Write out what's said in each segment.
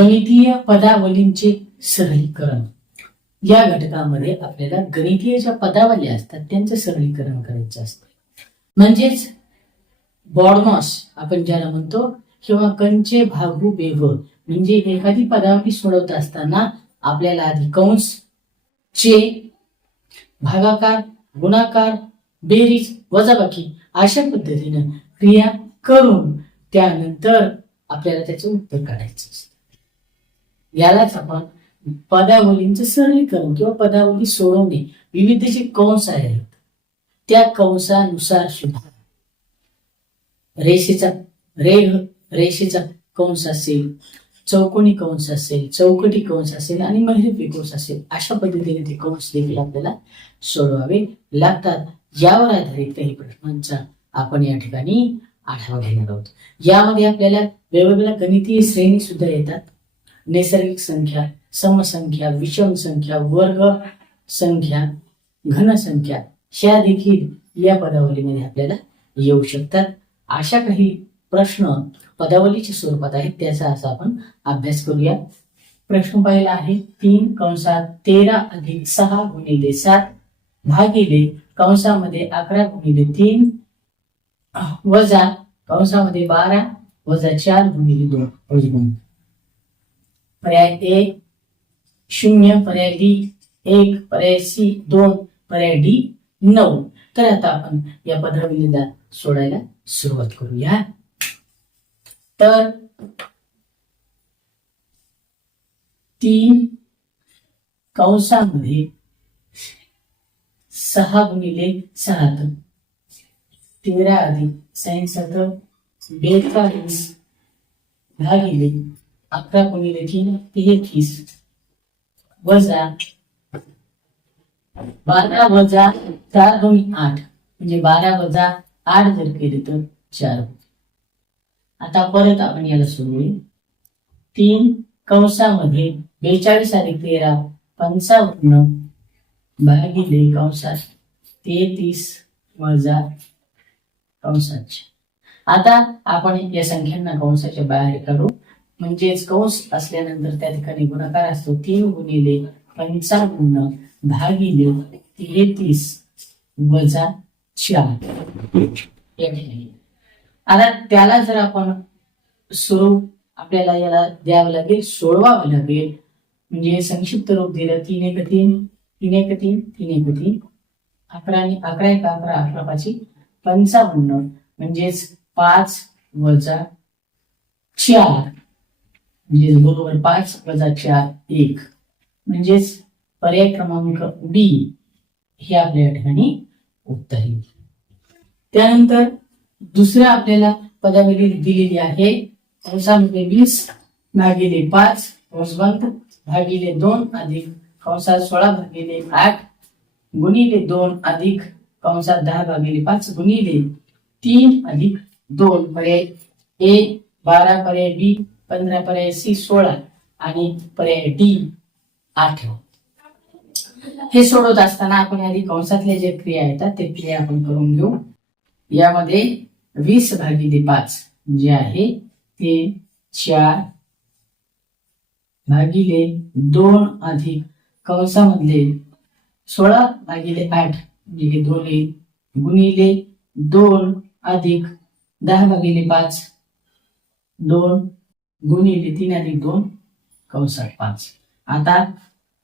गणितीय पदावलींचे सरलीकरण. या घटकामध्ये आपल्याला गणितीय ज्या पदावली असतात त्यांचं सरलीकरण करायचं असतं. म्हणजेच बॉडमॉस आपण ज्याला म्हणतो किंवा कंचे भागू बेव म्हणजे एखादी पदावली सोडवत असताना आपल्याला आधी कंस चे भागाकार गुणाकार बेरीज वजाबाकी अशा पद्धतीनं क्रिया करून त्यानंतर आपल्याला त्याचं उत्तर काढायचं असतं. यालाच आपण पदावलींचं सरलीकरण किंवा पदावली सोडवणे. विविध जे कंस आहेत. त्या कंसानुसार सुद्धा रेषेचा रेघ रेषेचा कंस असेल चौकोनी कंस असेल चौकटी कंस असेल आणि महिरपी कंस असेल अशा पद्धतीने ते कंस देखील आपल्याला सोडवावे लागतात. यावर आधारित काही प्रश्नांचा आपण या ठिकाणी आढावा घेणार आहोत. यामध्ये आपल्याला वेगवेगळ्या गणितीय श्रेणी सुद्धा येतात. नैसर्गिक संख्या समसंख्या विषम संख्या वर्ग संख्या घनसंख्या ह्या देखील या पदावलीमध्ये आपल्याला येऊ शकतात. अशा काही प्रश्न पदावलीच्या स्वरूपात आहेत त्याचा असा आपण अभ्यास करूया. प्रश्न पहिला आहे तीन कंसात तेरा अधिक सहा गुणिले सात भागिले कंसामध्ये अकरा गुणिले तीन वजा कंसामध्ये बारा वजा चार गुणिले दोन. पर्याय ए शून्य पर्याय डी एक पर्याय सी दोन पर्याय डी नऊ. तर आता आपण या पदावलीला सोडायला सुरुवात करूया. तर तीन कंसामध्ये सहा गुणिले सात तेरा अधिक सैनसत बेचाळीस भागिले अकरा गुणिले तीन तेहतीस वजा बारा वजा चार दोन आठ म्हणजे बारा वजा आठ जर केले तर चार. आता परत आपण याला सोडवूया तीन कंसामध्ये बेचाळीस आणि तेरा पंचावन्न भागिले कंसात तेहतीस वजा कंसाचे. आता आपण या संख्यांना कंसाच्या बाहेर काढू. म्हणजेच कंस असल्यानंतर त्या ठिकाणी गुणाकार असतो. तीन गुणिले पंचावन्न भागिले तेहतीस वजा चार. या ठिकाणी आता त्याला जर आपण स्वरूप आपल्याला याला द्यावं लागेल सोडवावं लागेल म्हणजे संक्षिप्त रूप दिलं तीन एक तीन तीन एक तीन तीन एक तीन अकरा आणि अकरा एक अकरा अकरा पाची पंचावन्न म्हणजेच पाच वजा चार. म्हणजेच बरोबर पाच वजा चार एक. म्हणजेच पर्याय क्रमांक बी हे आपल्या या ठिकाणी उत्तर येईल त्यानंतर दुसऱ्या आपल्याला पदावली दिलेली आहे. कंसामध्ये वीस भागिले पाच कंसबंद भागिले दोन अधिक कंसात सोळा भागिले आठ गुणिले दोन अधिक कंसात दहा भागिले पाच गुणिले तीन अधिक दोन पर्याय ए बारा पर्याय बी पंधरा पर्याय सी सोळा आणि पर्याय डी आठ. हे सोडवत असताना आपण आधी कंसातले जे क्रिया येतात ते क्रिया आपण करून घेऊ. यामध्ये वीस भागिले पाच जे आहे ते चार भागिले दोन अधिक कंसामधले सोळा भागिले आठ म्हणजे दोन येईल गुणिले दोन अधिक दहा भागिले पाच. दोन गुणिले तीन अधिक दोन कंसात पाच. आता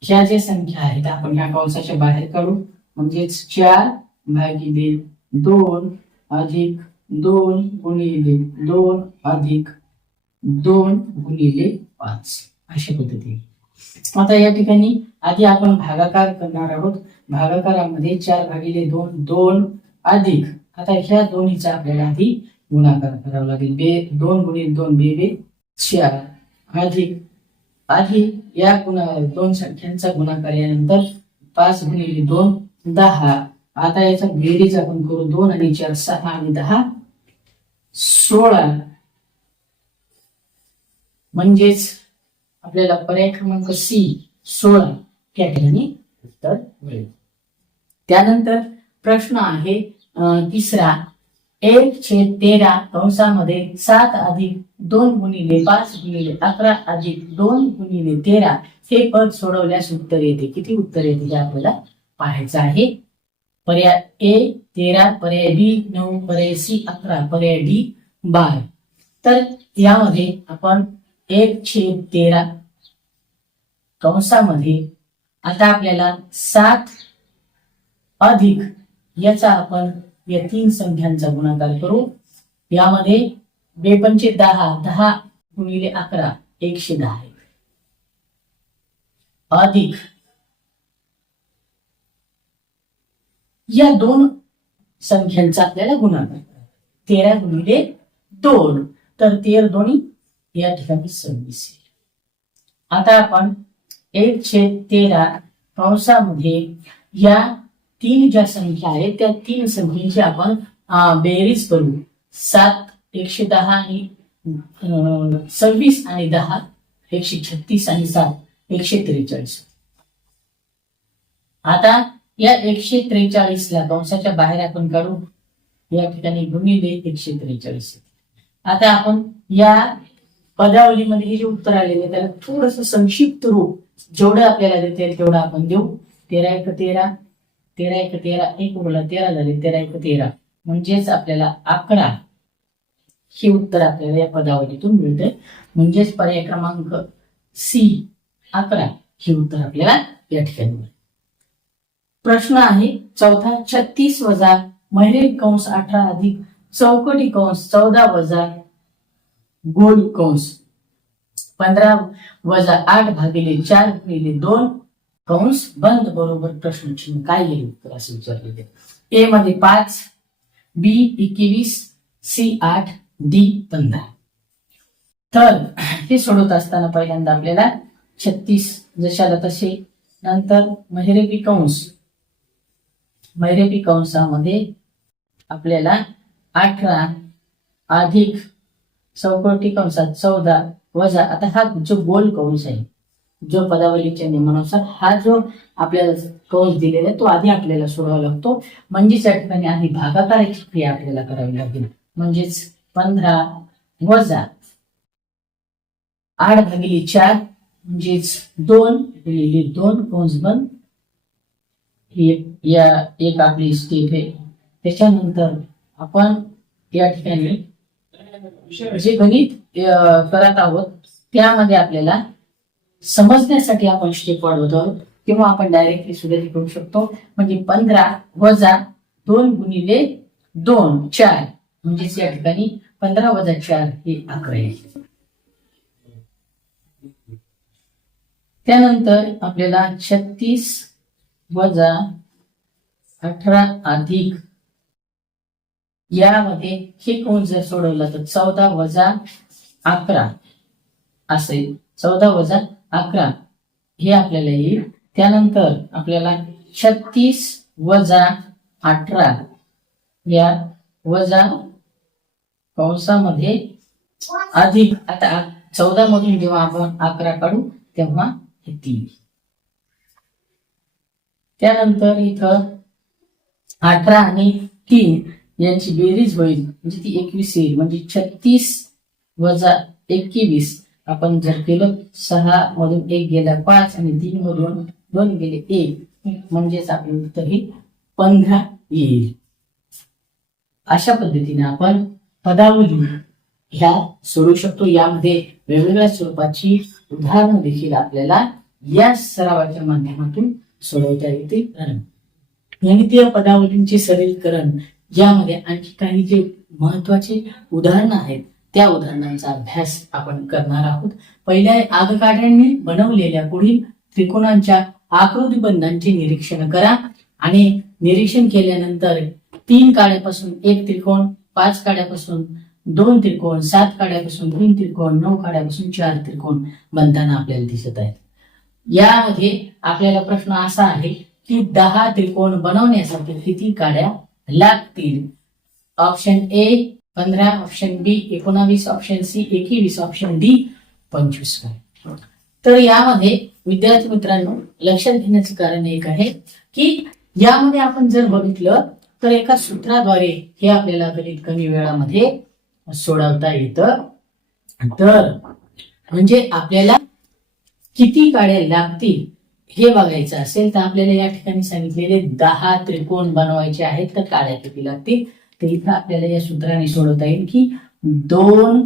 ह्या ज्या संख्या आहेत आपण ह्या कंसाच्या बाहेर काढू. म्हणजेच चार भागिले दोन अधिक दोन गुणिले दोन अधिक दोन गुणिले पाच. अशा पद्धतीने. आता या ठिकाणी आधी आपण भागाकार करणार आहोत. भागाकारामध्ये चार भागिले दोन दोन अधिक. आता ह्या दोन्हीचा आपल्याला आधी गुणाकार करावा लागेल. बे दोन गुणिले दोन बे बे चार अधिक आधी या गुणा दोन संख्यांचा गुणाकार यानंतर पाच गुणिले दोन दहा. आता याचा बेरीज आपण करू दोन आणि चार सहा आणि दहा. सोळा. म्हणजेच आपल्याला पर्याय क्रमांक सी सोळा त्या ठिकाणी उत्तर मिळेल. त्यानंतर प्रश्न आहे तिसरा. एक छेद तेरा कंसामध्ये सात अधिक दोन गुणिले पाच गुणिले अकरा अधिक दोन गुणिले तेरा हे पद सोडवल्यास उत्तर येते. किती उत्तर येते हे आपल्याला पाहायचं आहे. पर्याय ए तेरा पर्याय बी नऊ पर्याय सी अकरा पर्याय डी बारा. तर यामध्ये आपण एक छेद तेरा कंसामध्ये आता आपल्याला सात अधिक याचा आपण या तीन संख्यांचा गुणाकार करू. यामध्ये बेपंचे दहा दहा गुणिले अकरा एकशे दहा आहे. अधिक. या दोन संख्यांचा आपल्याला गुणाकार तेरा गुणिले दोन. तर तेर दोन्ही या ठिकाणी सव्वीस येईल आता आपण एक छेद तेरा पावसामध्ये या तीन ज्या संख्या आहेत त्या तीन संख्येची आपण बेरीज करू. सात एकशे दहा आणि सव्वीस आणि दहा एकशे छत्तीस आणि सात एकशे त्रेचाळीस. आता या एकशे त्रेचाळीस ला कंसाच्या बाहेर आपण काढू. या ठिकाणी गुणिले एकशे त्रेचाळीस. आता आपण या पदावलीमध्ये हे जे उत्तर आलेले आहे, त्याला थोडस संक्षिप्त रूप जेवढं आपल्याला देता येईल तेवढं आपण देऊ. तेरा एक तेरा. तेरा एक तेरा एक उरला तेरा झाले तेरा एक तेरा म्हणजेच आपल्याला अकरा हे उत्तर आपल्याला या पदावलीतून मिळतंय. म्हणजेच पर्याय क्रमांक सी अकरा हे उत्तर आपल्याला या ठिकाणी मिळेल प्रश्न आहे चौथा छत्तीस वजा महिरे कंस अठरा अधिक चौकटी कंस चौदा वजा गोल कंस. पंधरा वजा आठ भागिले चार गुणिले दोन कंस बंद बरोबर प्रश्नचिन्ह काय येईल उत्तर असे विचारलेले ए मध्ये पाच बी एकवीस सी आठ डी पंधरा. तर हे सोडवत असताना पहिल्यांदा आपल्याला छत्तीस जशाला तसे. नंतर महिरेपी कंस. महिरेपी कंसामध्ये आपल्याला अठरा अधिक चौकटी कंसात चौदा वजा आता हा जो गोल कंस आहे जो पदावलीच्या नियमानुसार हा जो आपल्याला कंस दिलेला आहे तो आधी आपल्याला सोडवावा लागतो. म्हणजेच या ठिकाणी आधी भागाकाराची क्रिया आपल्याला करावी लागेल. म्हणजेच पंधरा वजा आठ भागिले चार म्हणजेच दोन गुणिले दोन कंस बंद ही या एक आपली स्टेप आहे. त्याच्यानंतर आपण या ठिकाणी जे गणित करत आहोत त्यामध्ये आपल्याला समजण्यासाठी आपण स्टेप वाढवत. आहोत किंवा आपण डायरेक्टली सुद्धा हे करू शकतो. म्हणजे पंधरा वजा दोन गुणिले दोन चार. म्हणजेच या ठिकाणी पंधरा वजा चार हे अकरा येईल. त्यानंतर आपल्याला छत्तीस वजा अठरा अधिक यामध्ये हे कोण जर सोडवलं तर चौदा वजा अकरा. असेल चौदा वजा अकरा. हे आपल्याला येईल. त्यानंतर आपल्याला छत्तीस वजा अठरा. या वजा कंसामध्ये अधिक आता चौदा मधून जेव्हा आपण अकरा काढू तेव्हा हे तीन. त्यानंतर इथं अठरा आणि तीन यांची बेरीज होईल. म्हणजे ती एकवीस येईल. म्हणजे छत्तीस वजा एकवीस. आपण जर केलं सहा मधून एक गेला पाच आणि तीन मधून दोन गेले एक. म्हणजेच आपलं उत्तर हे पंधरा येईल. अशा पद्धतीने आपण पदावली ह्या सोडू शकतो. यामध्ये वेगवेगळ्या स्वरूपाची उदाहरणं देखील आपल्याला या सरावाच्या माध्यमातून सोडवता येतील. गणितीय पदावलींचे सरलीकरण यामध्ये आणखी काही जे महत्त्वाचे उदाहरणं आहेत त्या उदाहरणांचा अभ्यास आपण करणार आहोत. पहिल्या आगकाढ्यांनी बनवलेल्या पुढील त्रिकोणांच्या आकृती बंधांचे निरीक्षण करा आणि निरीक्षण केल्यानंतर तीन काड्यापासून एक त्रिकोण पाच काड्यापासून दोन त्रिकोण सात काड्यापासून तीन त्रिकोण नऊ काड्यापासून चार त्रिकोण बनताना आपल्याला दिसत आहेत. यामध्ये आपल्याला प्रश्न असा आहे की दहा त्रिकोण बनवण्यासाठी किती काड्या लागतील? ऑप्शन ए पंधरा ऑप्शन बी एकोणावीस ऑप्शन सी एकवीस ऑप्शन डी पंचवीस तर यामध्ये विद्यार्थी मित्रांनो लक्षात घेण्याचं कारण एक आहे की यामध्ये आपण जर बघितलं तर एका सूत्राद्वारे हे आपल्याला गणित कमी वेळामध्ये सोडवता येतं. तर म्हणजे आपल्याला किती काड्या लागतील हे बघायचं असेल तर आपल्याला या ठिकाणी सांगितलेले दहा त्रिकोण बनवायचे आहेत तर काड्या किती लागतील? तर इथं आपल्याला या सूत्राने सोडवता येईल की दोन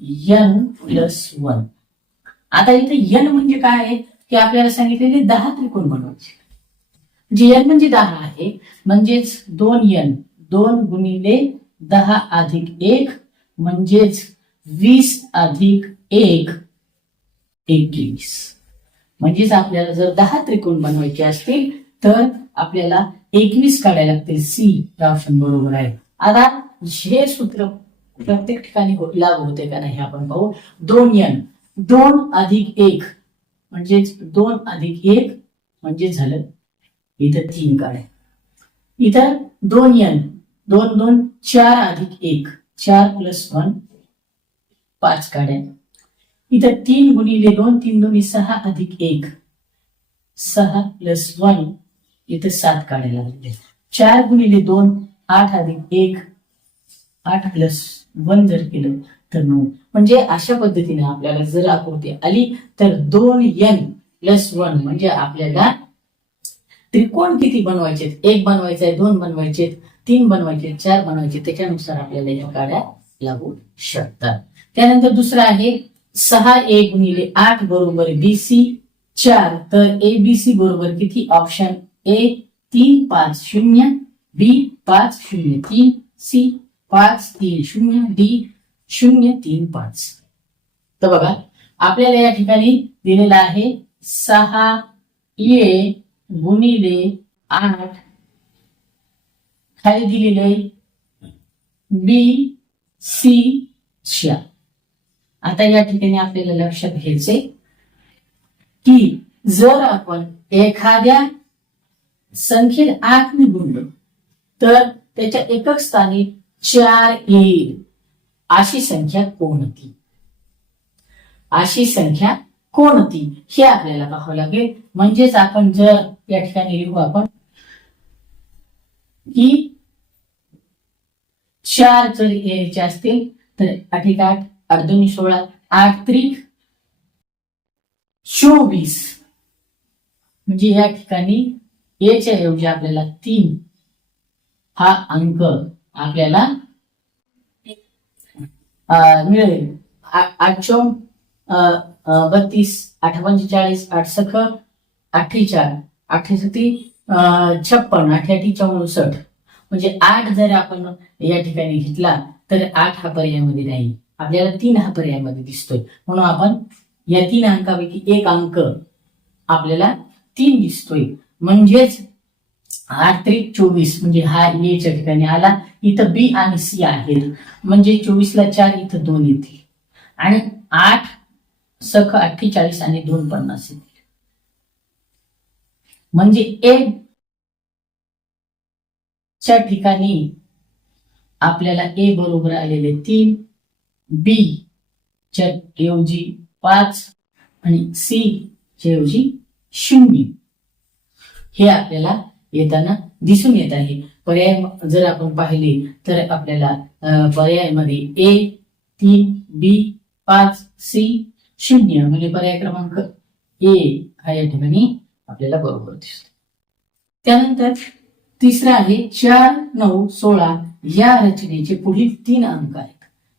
यन प्लस वन आता इथं यन म्हणजे काय आहे? की आपल्याला सांगितलेले दहा त्रिकोण बनवायचे. म्हणजे जे यन म्हणजे दहा आहे. म्हणजेच दोन यन दोन गुणिले दहा अधिक एक म्हणजेच वीस अधिक एक एकवीस. म्हणजेच आपल्याला जर दहा त्रिकोण बनवायचे असतील तर आपल्याला एकवीस काढायला लागतील. सी ऑप्शन बरोबर आहे. आता हे सूत्र प्रत्येक ठिकाणी हो- लागू होते का नाही हे आपण पाहू. दोन यन. दोन अधिक एक म्हणजेच दोन अधिक एक म्हणजे झालं इथं तीन काढ्या इथं दोन यन. दोन दोन चार अधिक एक. चार प्लस वन पाच काढ्या इथं तीन गुणिले दोन तीन दोन्ही सहा अधिक एक. सहा प्लस वन इथं सात काढायला लागले. चार गुणिले दोन आठ अधिक एक आठ प्लस वन जर केलं तर नऊ. म्हणजे अशा पद्धतीने आपल्याला जर आकृती आली तर दोन एन प्लस वन म्हणजे आपल्याला त्रिकोण किती बनवायचे एक बनवायचे आहे दोन बनवायचे तीन बनवायचे चार बनवायचे त्याच्यानुसार आपल्याला या काड्या लागू शकतात. त्यानंतर दुसरं आहे सहा ए गुणिले आठ बरोबर बी सी चार. तर ए बी सी बरोबर किती? ऑप्शन ए तीन पाच शून्य. बी पाच शून्य तीन सी पाच तीन शून्य डी शून्य तीन पाच. तर बघा आपल्याला या ठिकाणी दिलेला आहे सहा ए गुणिले आठ. खाली दिलेले बी सी चार आता या ठिकाणी आपल्याला लक्षात घ्यायचे की जर आपण एखाद्या संख्येत आठ ने गुणलो तर त्याच्या एकक स्थानी चार येईल अशी संख्या कोणती? अशी संख्या कोणती? हे आपल्याला पाहावं लागेल. म्हणजेच आपण जर या ठिकाणी लिहू आपण की चार जर यायचे असतील तर आठ एक आठ आठ दोन्ही सोळा आठ त्रिक चोवीस. म्हणजे या ठिकाणी याच्या ऐवजी आपल्याला तीन हा अंक आपल्याला अं, मिळेल. आठशो बत्तीस आठ पंचेचाळीस आठ सख अठ्ठेचाळ अठ्ठेसती छप्पन अठ्याठी चौसष्ट. म्हणजे आठ जर आपण या ठिकाणी घेतला तर आठ हा पर्यायामध्ये नाही आपल्याला तीन हा पर्यायामध्ये दिसतोय. म्हणून आपण या तीन अंकापैकी एक अंक आपल्याला तीन दिसतोय. म्हणजेच हा त्रिक चोवीस म्हणजे हा एच्या ठिकाणी आला इथं बी आणि सी आहेत. म्हणजे चोवीसला चार इथं दोन येतील. आणि आठ सख अठ्ठेचाळीस आणि दोन पन्नास येतील. म्हणजे ए च्या ठिकाणी आपल्याला ए बरोबर आलेले तीन बी च्या ऐवजी पाच आणि सी च्या ऐवजी शून्य. हे आपल्याला येताना दिसून येत आहे. पर्याय जर आपण पाहिले तर आपल्याला अं, पर्यायामध्ये ए तीन बी पाच सी शून्य म्हणजे पर्याय क्रमांक ए हा या ठिकाणी आपल्याला बरोबर दिसतो. त्यानंतर तिसरा आहे चार नऊ सोळा या रचनेचे पुढील तीन अंक आहेत.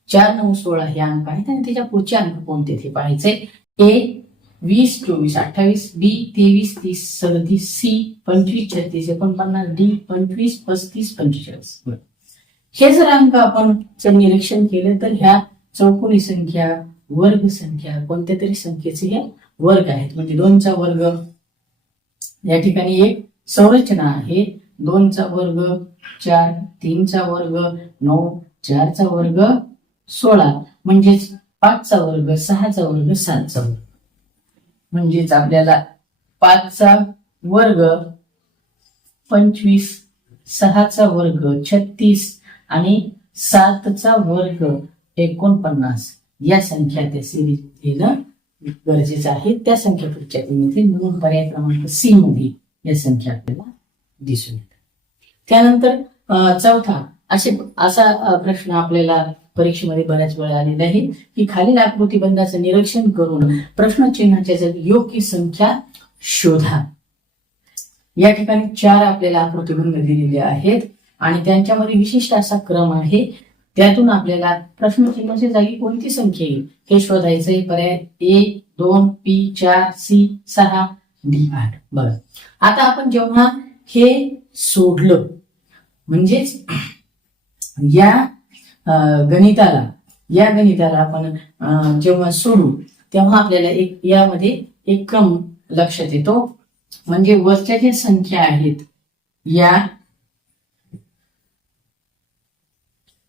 चार नऊ सोळा हे अंक आहेत आणि त्याच्या पुढचे अंक कोणते ते पाहायचे? ए वीस चोवीस अठ्ठावीस बी तेवीस तीस सदतीस सी पंचवीस छत्तीस एकोणपन्नास डी पंचवीस पस्तीस पंचेचाळीस. हे जर अंक आपण जर निरीक्षण केलं तर ह्या चौकोनी संख्या वर्ग संख्या कोणत्या तरी संख्येचे हे वर्ग आहेत. म्हणजे दोनचा वर्ग या ठिकाणी एक संरचना आहे. दोनचा वर्ग चार तीनचा वर्ग नऊ चारचा वर्ग सोळा. म्हणजेच पाचचा वर्ग सहाचा वर्ग सातचा वर्ग. म्हणजेच आपल्याला पाचचा वर्ग पंचवीस सहाचा वर्ग छत्तीस आणि सातचा वर्ग एकोणपन्नास. या संख्या त्या सिरीज येणं गरजेचं आहे. त्या संख्या पुढच्या तीन म्हणून पर्याय क्रमांक सी मध्ये या संख्या आपल्याला दिसून येतात. त्यानंतर चौथा असे असा प्रश्न आपल्याला परीक्षेमध्ये बऱ्याच वेळा आलेला आहे. की खालील आकृतीबंधाचं निरीक्षण करून प्रश्नचिन्हाच्या जागी योग्य संख्या शोधा. या ठिकाणी चार आपल्याला आकृतीबंध दिलेले आहेत. आणि त्यांच्यामध्ये विशिष्ट असा क्रम आहे. त्यातून आपल्याला प्रश्नचिन्हाच्या जागी कोणती संख्या येईल? हे शोधायचंय. पर्याय ए दोन पी चार सी सहा डी आठ. बघा. आता आपण जेव्हा हे सोडलं म्हणजेच या गणिताला. या गणिताला आपण अं, जेव्हा सोडू तेव्हा आपल्याला एक यामध्ये एक क्रम लक्षात येतो. म्हणजे वरच्या ज्या संख्या आहेत या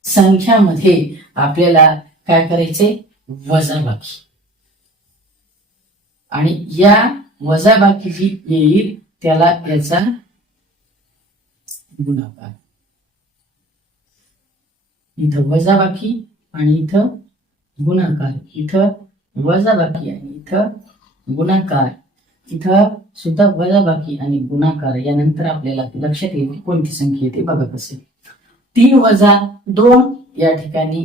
संख्यामध्ये आपल्याला काय करायचे? वजाबाकी. आणि या वजाबाकी जी येईल त्याला याचा गुणाकार. इथं वजाबाकी आणि इथं गुणाकार. इथं वजाबाकी आणि इथं गुणाकार. इथं सुद्धा वजाबाकी आणि गुणाकार. यानंतर आपल्याला लक्षात येईल की कोणती संख्या येते बघा कसे तीन वजा दोन या ठिकाणी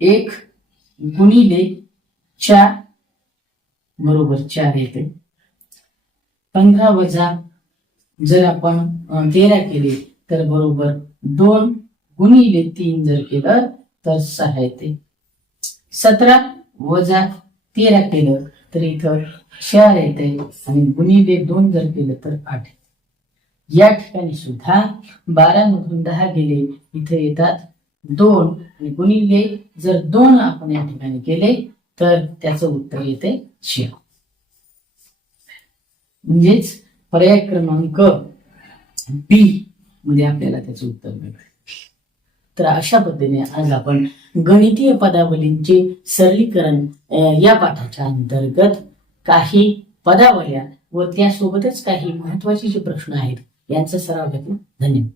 एक गुणिले चार बरोबर चार येते. पंधरा वजा जर आपण तेरा केले तर बरोबर दोन गुणिले तीन जर केलं तर सहा येते सतरा वजा तेरा केलं तर इथं चार येते आणि गुणिले दोन जर केलं तर आठ या ठिकाणी सुद्धा बारा मधून दहा गेले इथे येतात दोन. आणि गुणिले जर दोन आपण या ठिकाणी केले तर त्याचं उत्तर येते चार. म्हणजेच पर्याय क्रमांक बी मध्ये आपल्याला त्याचं उत्तर मिळेल तर अशा पद्धतीने आज आपण गणितीय पदावलींचे सरलीकरण या पाठाच्या अंतर्गत काही पदावल्या व त्यासोबतच काही महत्त्वाचे जे प्रश्न आहेत यांचा सराव घेतला. धन्यवाद.